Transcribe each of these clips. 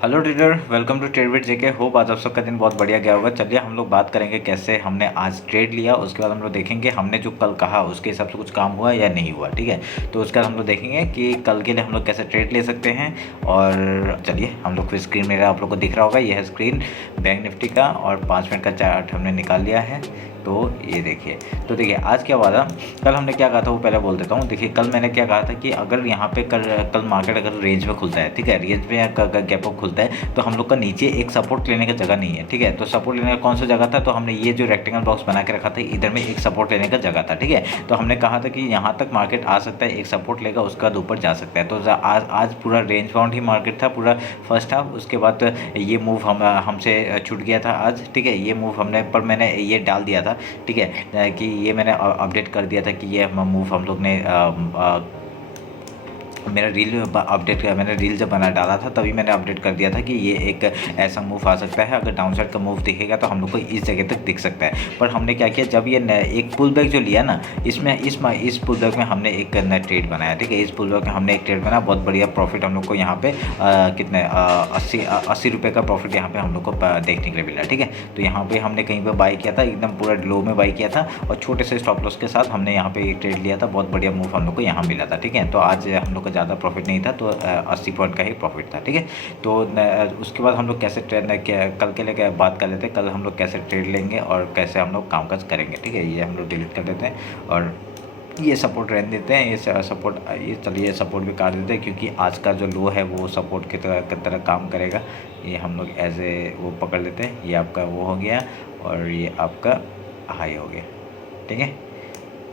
Hello trader, welcome to Tradewit JK. Hope आज आप सबका दिन बहुत बढ़िया गया होगा। चलिए हम लोग बात करेंगे कैसे हमने आज ट्रेड लिया, उसके बाद हम लोग देखेंगे हमने जो कल कहा उसके हिसाब से कुछ काम हुआ या नहीं हुआ। ठीक है, तो उसके बाद हम लोग देखेंगे कि कल के लिए हम लोग कैसे ट्रेड ले सकते हैं। और चलिए हम लोग फिर स्क्रीन मेरा आप लोग को दिख रहा होगा, यह है स्क्रीन बैंक निफ्टी का और 5 मिनट का चार्ट हमने निकाल लिया है। तो ये देखिए, तो देखिए आज क्या हुआ था। कल हमने क्या कहा था वो पहले बोल देता हूँ। देखिए कल मैंने क्या कहा था कि अगर यहाँ पे कल मार्केट अगर रेंज में खुलता है, ठीक है, रेंज में या गैप अप खुलता है तो हम लोग का नीचे एक सपोर्ट लेने का जगह नहीं है। ठीक है, तो सपोर्ट लेने का कौन सा जगह था, तो हमने ये जो रेक्टेंगल बॉक्स बना के रखा था इधर में एक सपोर्ट लेने का जगह था। ठीक है, तो हमने कहा था कि यहाँ तक मार्केट आ सकता है, एक सपोर्ट लेगा उसके बाद ऊपर जा सकता है। तो आज पूरा रेंज बाउंड ही मार्केट था पूरा फर्स्ट हाफ। उसके बाद ये मूव हमसे छूट गया था आज। ठीक है, ये मूव मैंने ये डाल दिया था। ठीक है, कि ये मैंने अपडेट कर दिया था कि ये मूव हम लोग ने मेरा मैंने रील जब बना डाला था तभी मैंने अपडेट कर दिया था कि ये एक ऐसा मूव आ सकता है। अगर डाउन साइड का मूव दिखेगा तो हम लोग को इस जगह तक दिख सकता है। पर हमने क्या किया, जब ये एक पुल बैक जो लिया ना, इसमें इस पुल बैक में हमने एक नया ट्रेड बनाया। ठीक है, इस पुल बैक में हमने एक ट्रेड बनाया, बहुत बढ़िया प्रॉफिट हम लोग को यहाँ पे कितने 80 रुपये का प्रॉफिट यहाँ पे हम लोग को देखने के लिए मिला। ठीक है, तो यहाँ पे हमने कहीं पर बाई किया था, एकदम पूरा लो में बाई किया था और छोटे से स्टॉप लॉस के साथ हमने यहाँ पे एक ट्रेड लिया था। बहुत बढ़िया मूव हम लोग को यहाँ मिला था। ठीक है, तो आज हम लोग ज़्यादा प्रॉफिट नहीं था, तो 80 पॉइंट का ही प्रॉफिट था। ठीक है, तो उसके बाद हम लोग कैसे ट्रेड कल के लिए बात कर लेते हैं। कल हम लोग कैसे ट्रेड लेंगे और कैसे हम लोग कामकाज करेंगे। ठीक है, ये हम लोग डिलीट कर देते हैं और ये सपोर्ट रहने देते हैं। ये सपोर्ट चलिए सपोर्ट भी काट देते हैं क्योंकि आज का जो लो है वो सपोर्ट की तरह काम करेगा। ये हम लोग एज ए वो पकड़ लेते हैं। ये आपका वो हो गया और ये आपका हाई हो गया। ठीक है,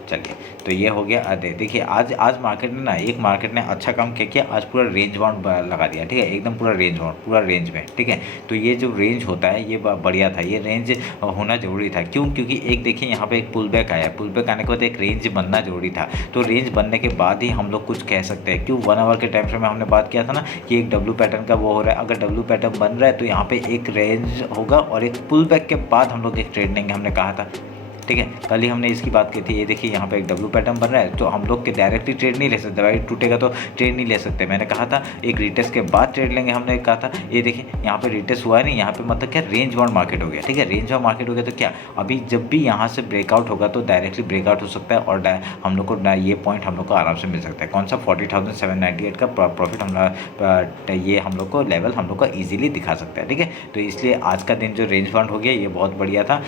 चलिए तो ये हो गया। देखिए आज मार्केट ने अच्छा काम क्या किया, आज पूरा रेंज बाउंड लगा दिया। ठीक है, एकदम पूरा रेंज बाउंड, पूरा रेंज में। ठीक है, तो ये जो रेंज होता है ये बढ़िया था, ये रेंज होना जरूरी था। क्यों? क्योंकि एक देखिए यहाँ पे एक पुल बैक आया, पुल बैक आने के बाद एक रेंज बनना जरूरी था। तो रेंज बनने के बाद ही हम लोग कुछ कह सकते हैं। क्यों? 1 आवर के टाइम फ्रेम में हमने बात किया था ना कि एक डब्ल्यू पैटर्न का वो हो रहा है। अगर डब्ल्यू पैटर्न बन रहा है तो यहाँ पे एक रेंज होगा और एक पुल बैक के बाद हम लोग एक ट्रेड लेंगे, हमने कहा था। ठीक है, कल ही हमने इसकी बात की थी। ये देखिए यहाँ पे एक डब्ल्यू पैटर्न बन रहा है, तो हम लोग के डायरेक्टली ट्रेड नहीं ले सकते भाई, टूटेगा तो ट्रेड नहीं ले सकते। मैंने कहा था एक रिटेस्ट के बाद ट्रेड लेंगे, हमने कहा था। ये देखिए यहाँ पे रिटेस्ट हुआ नहीं, यहाँ पे मतलब क्या रेंज बाउंड मार्केट हो गया। ठीक है, रेंज बाउंड मार्केट हो गया तो क्या अभी जब भी यहाँ से ब्रेकआउट होगा तो डायरेक्टली ब्रेकआउट हो सकता है और हम लोग को ये पॉइंट हम लोग को आराम से मिल सकता है। कौन सा 40,798 का प्रॉफिट ये हम लोग को लेवल हम लोग को ईजिली दिखा सकता है। ठीक है, तो इसलिए आज का दिन जो रेंज बाउंड हो गया ये बहुत बढ़िया था।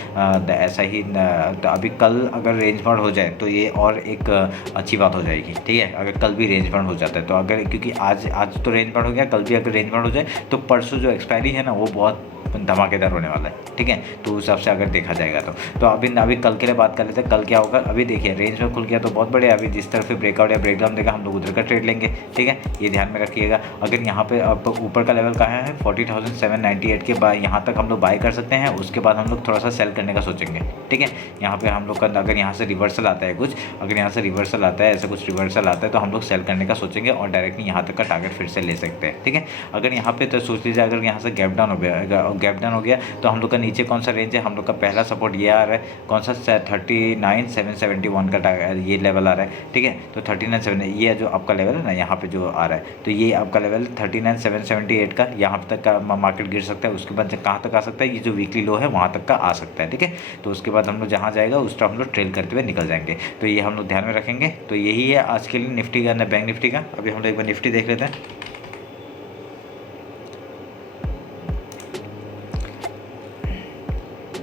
ऐसा ही अभी कल अगर रेंज बाउंड हो जाए तो ये और एक अच्छी बात हो जाएगी। ठीक है, अगर कल भी रेंज बाउंड हो जाता है तो अगर क्योंकि आज तो रेंज बाउंड हो गया, कल भी अगर रेंज बाउंड हो जाए तो परसों जो एक्सपायरी है ना वो बहुत धमाकेदार होने वाला है। ठीक है, तो उस हिसाब से अगर देखा जाएगा तो अभी कल के लिए बात कर लेते हैं। कल क्या होगा, अभी देखिए रेंज में खुल गया तो बहुत बढ़िया। अभी जिस तरफ ब्रेकआउट या ब्रेकडाउन देगा हम लोग उधर का ट्रेड लेंगे। ठीक है, ये ध्यान में रखिएगा। अगर यहाँ पे ऊपर का लेवल कहाँ है 40,798 के बाद यहाँ तक हम लोग बाय कर सकते हैं। उसके बाद हम लोग थोड़ा सा सेल करने का सोचेंगे। ठीक है, यहाँ पे हम लोग का अगर यहाँ से रिवर्सल आता है कुछ, अगर यहाँ से रिवर्सल आता है, ऐसा कुछ रिवर्सल आता है तो हम लोग सेल करने का सोचेंगे और डायरेक्टली यहाँ तक का टारगेट फिर से ले सकते हैं। ठीक है, अगर यहाँ पे तो सोच लीजिए अगर यहाँ से गैप डाउन हो गया तो हम लोग का नीचे कौन सा रेंज है, हम लोग का पहला सपोर्ट ये आ रहा है, कौन सा 39,771 का ये लेवल आ रहा है। ठीक है, तो 39,7 ये जो आपका लेवल है ना यहाँ पे जो आ रहा है, तो ये आपका लेवल 39,778 का यहाँ तक का मार्केट गिर सकता है। उसके बाद कहाँ तक आ सकता है, ये जो वीकली लो है वहाँ तक का आ सकता है। ठीक है, तो उसके बाद हम लोग जहाँ जाएगा उस तरफ हम लोग ट्रेल करते हुए निकल जाएंगे। तो ये हम लोग ध्यान में रखेंगे। तो यही है आज के लिए निफ्टी का, बैंक निफ्टी का। अभी हम लोग एक बार निफ्टी देख लेते हैं।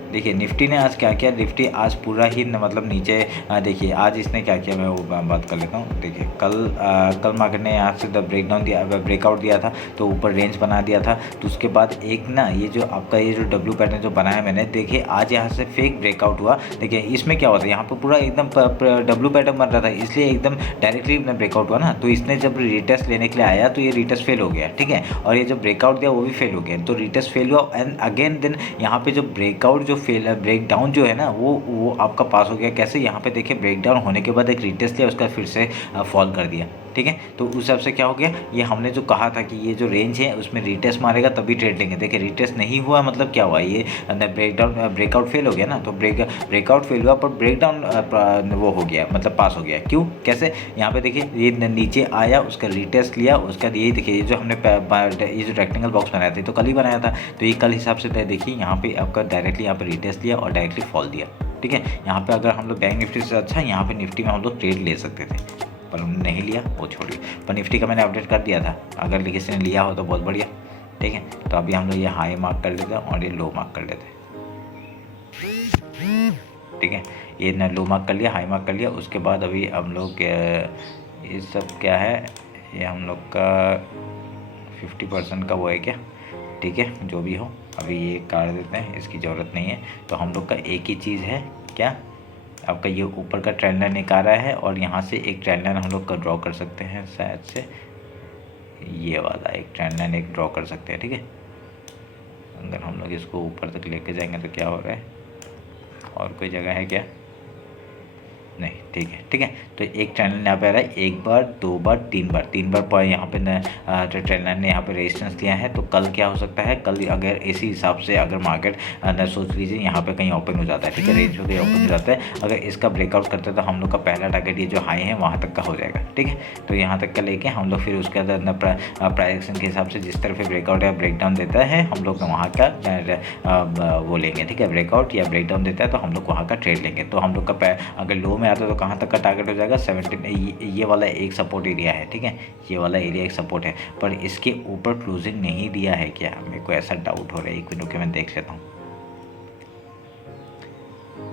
देखिए निफ्टी ने आज क्या किया, निफ्टी आज पूरा ही मतलब नीचे देखिए आज इसने क्या किया, मैं वो बात कर लेता हूँ। देखिए कल मार्केट ने यहाँ से ब्रेकआउट दिया था तो ऊपर रेंज बना दिया था। तो उसके बाद एक ना ये जो आपका ये जो डब्ल्यू पैटर्न जो बनाया मैंने, देखिए आज यहाँ से फेक ब्रेकआउट हुआ। देखिए इसमें क्या होता है, यहाँ पर पूरा एकदम डब्ल्यू पैटर्न बन रहा था इसलिए एकदम डायरेक्टली ब्रेकआउट हुआ ना। तो इसने जब रिटेस्ट लेने के लिए आया तो ये रिटेस्ट फेल हो गया। ठीक है, और ये जो ब्रेकआउट दिया वो भी फेल हो गया। तो रिटेस्ट फेल हुआ एंड अगेन देन यहाँ पे जो ब्रेकआउट जो ब्रेक डाउन जो है ना वो आपका पास हो गया। कैसे, यहाँ पे देखिए ब्रेक डाउन होने के बाद एक रिटेस्ट लिया, उसका फिर से फॉल कर दिया। ठीक है। तो उस हिसाब से क्या हो गया, ये हमने जो कहा था कि ये जो रेंज है उसमें रीटेस्ट मारेगा तभी ट्रेड लेंगे। देखिए रीटेस्ट नहीं हुआ मतलब क्या हुआ, ये ब्रेकआउट फेल हो गया ना, तो ब्रेकआउट फेल हुआ पर ब्रेकडाउन वो हो गया, मतलब पास हो गया। क्यों, कैसे, यहाँ पे देखिए ये नीचे आया, उसका रीटेस्ट लिया, उसका यही देखिए ये जो हमने ये जो रेक्टेंगल बॉक्स बनाया था तो कल ही बनाया था, तो ये कल हिसाब से देखिए यहाँ पे आपका डायरेक्टली यहाँ पे रीटेस्ट लिया और डायरेक्टली फॉल दिया। ठीक है, यहाँ पे अगर हम लोग बैंक निफ्टी से अच्छा यहाँ पे निफ्टी में हम लोग ट्रेड ले सकते थे, पर उन्होंने नहीं लिया, वो छोड़िए। पर निफ्टी का मैंने अपडेट कर दिया था, अगर किसी ने लिया हो तो बहुत बढ़िया। ठीक है, तो अभी हम लोग ये हाई मार्क कर लेते हैं और ये लो मार्क कर लेते हैं। ठीक है, ये ना लो मार्क कर लिया, हाई मार्क कर लिया, उसके बाद अभी हम लोग ये सब क्या है, ये हम लोग का 50% का वो है क्या। ठीक है, जो भी हो अभी ये काट देते हैं, इसकी ज़रूरत नहीं है। तो हम लोग का एक ही चीज़ है क्या, आपका ये ऊपर का ट्रेंड लाइन एक आ रहा है और यहाँ से एक ट्रेंड लाइन हम लोग का ड्रॉ कर सकते हैं, शायद से ये वाला एक ट्रेंड लाइन एक ड्रॉ कर सकते हैं। ठीक है, अगर हम लोग इसको ऊपर तक लेके जाएंगे तो क्या हो रहा है, और कोई जगह है क्या, नहीं। ठीक है, ठीक है, तो एक ट्रेंड लाइन यहाँ पे आ रहा है, एक बार, दो बार, तीन बार यहाँ पे ट्रेंड लाइन ने यहाँ पे रेजिस्टेंस दिया है। तो कल क्या हो सकता है, कल अगर इसी हिसाब से अगर मार्केट सोच लीजिए यहाँ पे कहीं ओपन हो जाता है, ठीक है, रेंज हो गया ओपन हो जाता है, अगर इसका ब्रेकआउट करते हैं तो हम लोग का पहला टारगेट ये जो हाई है वहाँ तक का हो जाएगा। ठीक है, तो यहाँ तक का लेके हम लोग फिर उसके अंदर प्राइस के हिसाब से जिस तरह से ब्रेकआउट या ब्रेकडाउन देता है हम लोग वहाँ का वो लेंगे। ठीक है, ब्रेकआउट या ब्रेकडाउन देता है तो हम लोग वहाँ का ट्रेड लेंगे। तो हम लोग का अगर लो में आता है तो कहाँ तक का टारगेट हो जाएगा, 17। ये वाला एक सपोर्ट एरिया है। ठीक है, ये वाला एरिया एक सपोर्ट है, पर इसके ऊपर क्लोजिंग नहीं दिया है क्या, मेरे को ऐसा डाउट हो रहा है। एक मिनट के मैं देख लेता हूँ,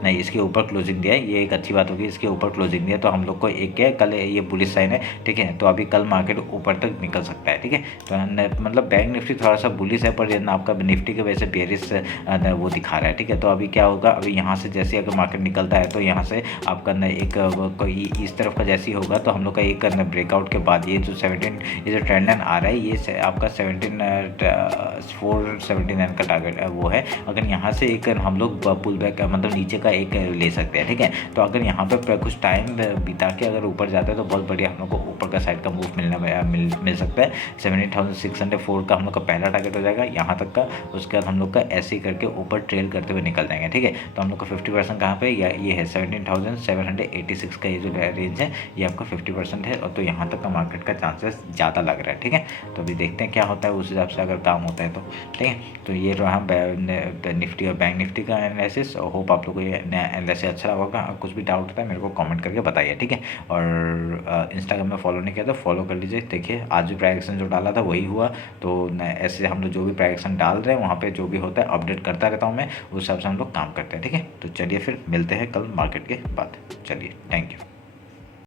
नहीं, इसके ऊपर क्लोजिंग दिया है, ये एक अच्छी बात होगी, इसके ऊपर क्लोजिंग दिया तो हम लोग को एक क्या कल ये बुलिश साइन है। ठीक है, तो अभी कल मार्केट ऊपर तक निकल सकता है। ठीक है, तो मतलब बैंक निफ्टी थोड़ा सा बुलिश है, पर आपका निफ्टी की वजह से बेरिश वो दिखा रहा है। ठीक है, तो अभी क्या होगा, अभी यहाँ से जैसे अगर मार्केट निकलता है तो यहाँ से आपका एक कोई इस तरफ का जैसे ही होगा तो हम लोग का एक ब्रेकआउट के बाद ये जो 17 ये जो ट्रेंड लाइन आ रहा है ये आपका 479 का टारगेट वो है। अगर यहाँ से एक हम लोग पुल बैक मतलब नीचे का एक ले सकते हैं। ठीक है, तो अगर यहाँ पर कुछ टाइम बिता के अगर ऊपर जाता है तो बहुत बढ़िया हम लोग को ऊपर का साइड का मूव मिल सकता है। 17,604 का हम लोग का पहला टारगेट हो जाएगा यहाँ तक का, उसके बाद हम लोग का ऐसे ही करके ऊपर ट्रेल करते हुए निकल जाएंगे। ठीक है, तो हम लोग का 50% कहाँ पे ये है 17,786 का ये जो रेंज है ये आपका 50% है, और तो यहाँ तक का मार्केट का चांसेस ज़्यादा लग रहा है। ठीक है, तो अभी देखते हैं क्या होता है, उस हिसाब से अगर काम होता है तो। ठीक है, तो ये रहा निफ्टी और बैंक निफ्टी का एनालिसिस। होप आप लोग को ये एनालिसिस अच्छा लगा होगा। कुछ भी डाउट होता है मेरे को कमेंट करके बताइए। ठीक है, और इंस्टाग्राम में फॉलो नहीं किया तो फॉलो कर लीजिए। देखिए आज भी प्राइस जो डाला था वही हुआ, तो ऐसे हम लोग जो भी प्राइस डाल रहे हैं वहाँ पे जो भी होता है अपडेट करता रहता हूँ मैं, उस हिसाब से हम लोग काम करते हैं। ठीक है, तो चलिए फिर मिलते हैं कल मार्केट के बाद। चलिए, थैंक यू।